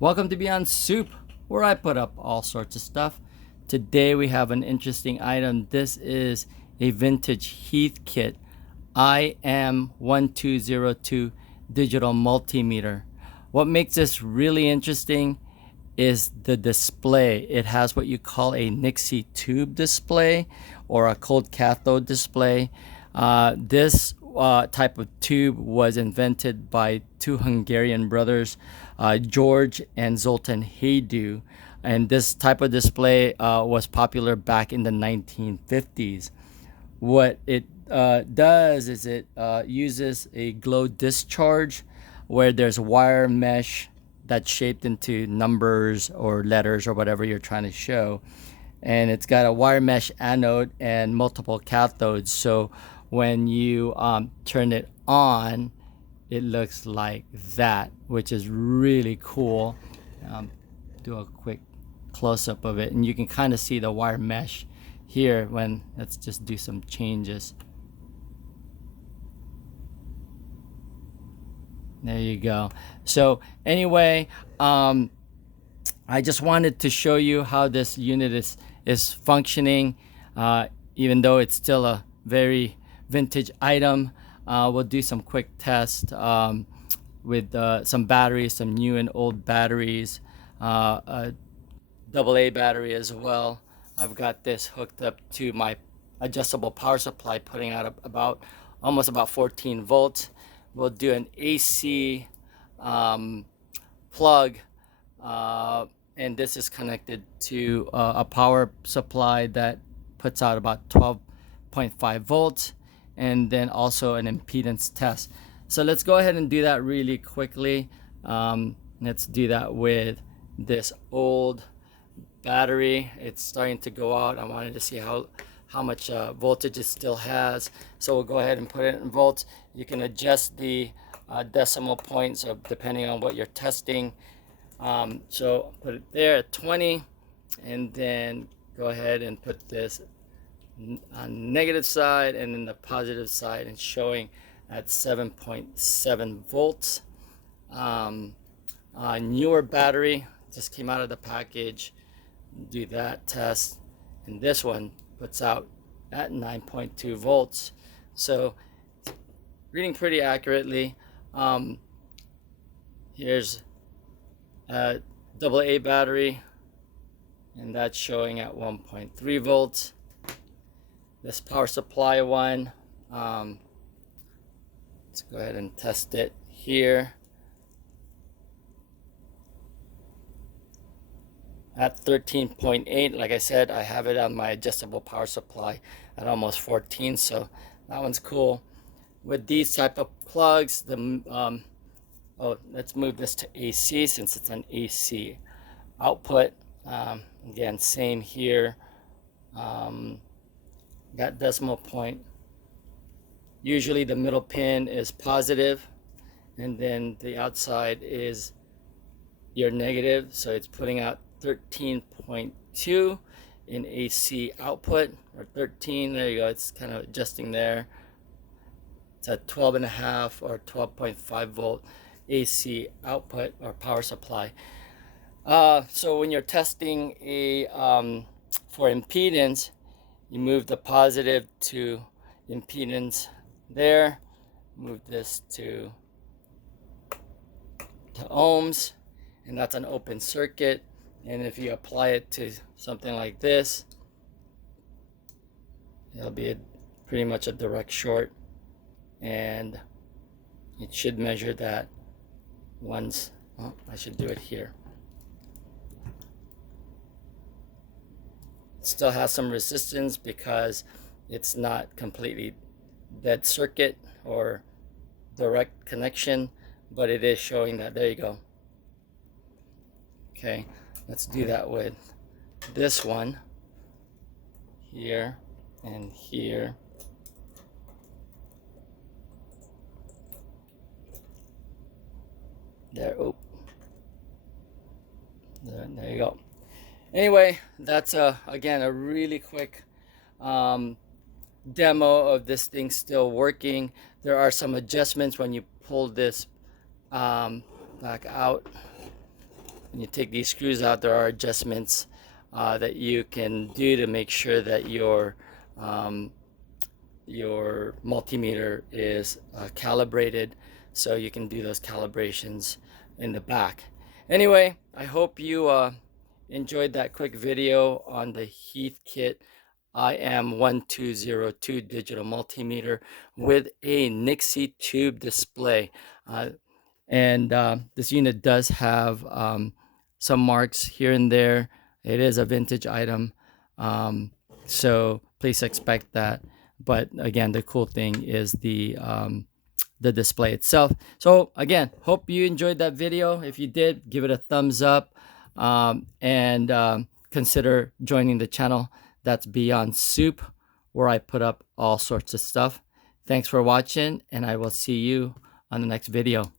Welcome to Beyond Soup, where I put up all sorts of stuff. Today we have an interesting item. This is a vintage Heathkit IM-1202 digital multimeter. What makes this really interesting is the display. It has what you call a Nixie tube display or a cold cathode display. This type of tube was invented by two Hungarian brothers, George and Zoltan Haydu. And this type of display was popular back in the 1950s. What it does is it uses a glow discharge where there's wire mesh that's shaped into numbers or letters or whatever you're trying to show. And it's got a wire mesh anode and multiple cathodes. So when you turn it on, it looks like that, which is really cool. Do a quick close-up of it, and you can kind of see the wire mesh here. When let's just do some changes. There you go. So anyway, I just wanted to show you how this unit is functioning, even though it's still a very vintage item. We'll do some quick tests with some batteries, some new and old batteries, a AA battery as well. I've got this hooked up to my adjustable power supply, putting out almost about 14 volts. We'll do an AC plug, and this is connected to a power supply that puts out about 12.5 volts, and then also an impedance test. So let's go ahead and do that really quickly. Let's do that with this old battery. It's starting to go out. I wanted to see how much voltage it still has. So we'll go ahead and put it in volts. You can adjust the decimal points depending on what you're testing. So put it there at 20, and then go ahead and put this on the negative side and then the positive side, and showing at 7.7 volts. Newer battery just came out of the package. Do that test, and this one puts out at 9.2 volts. So reading pretty accurately. Here's a AA battery, and that's showing at 1.3 volts. This power supply one, let's go ahead and test it here at 13.8. Like I said, I have it on my adjustable power supply at almost 14, so that one's cool. With these type of plugs, let's move this to AC since it's an AC output. Again, same here. Got decimal point. Usually the middle pin is positive, and then the outside is your negative, so it's putting out 13.2 in AC output, or 13. There you go. It's kind of adjusting there. It's at 12.5 or 12.5 volt AC output or power supply. So when you're testing for impedance, you move the positive to impedance there, move this to ohms, and that's an open circuit. And if you apply it to something like this, it'll be pretty much a direct short, and it should measure that once. Oh, I should do it here. It still has some resistance because it's not completely dead circuit or direct connection, but it is showing that. There you go. Okay, let's do that with this one here and here. There, oh, there you go. Anyway, that's again a really quick demo of this thing still working. There are some adjustments when you pull this back out. When you take these screws out, there are adjustments that you can do to make sure that your multimeter is calibrated, so you can do those calibrations in the back. Anyway, I hope you enjoyed that quick video on the Heathkit IM-1202 digital multimeter with a Nixie tube display. And this unit does have some marks here and there. It is a vintage item, so please expect that. But again, the cool thing is the display itself. So again, hope you enjoyed that video. If you did, give it a thumbs up, and consider joining the channel. That's Beyond Soup, where I put up all sorts of stuff. Thanks for watching, and I will see you on the next video.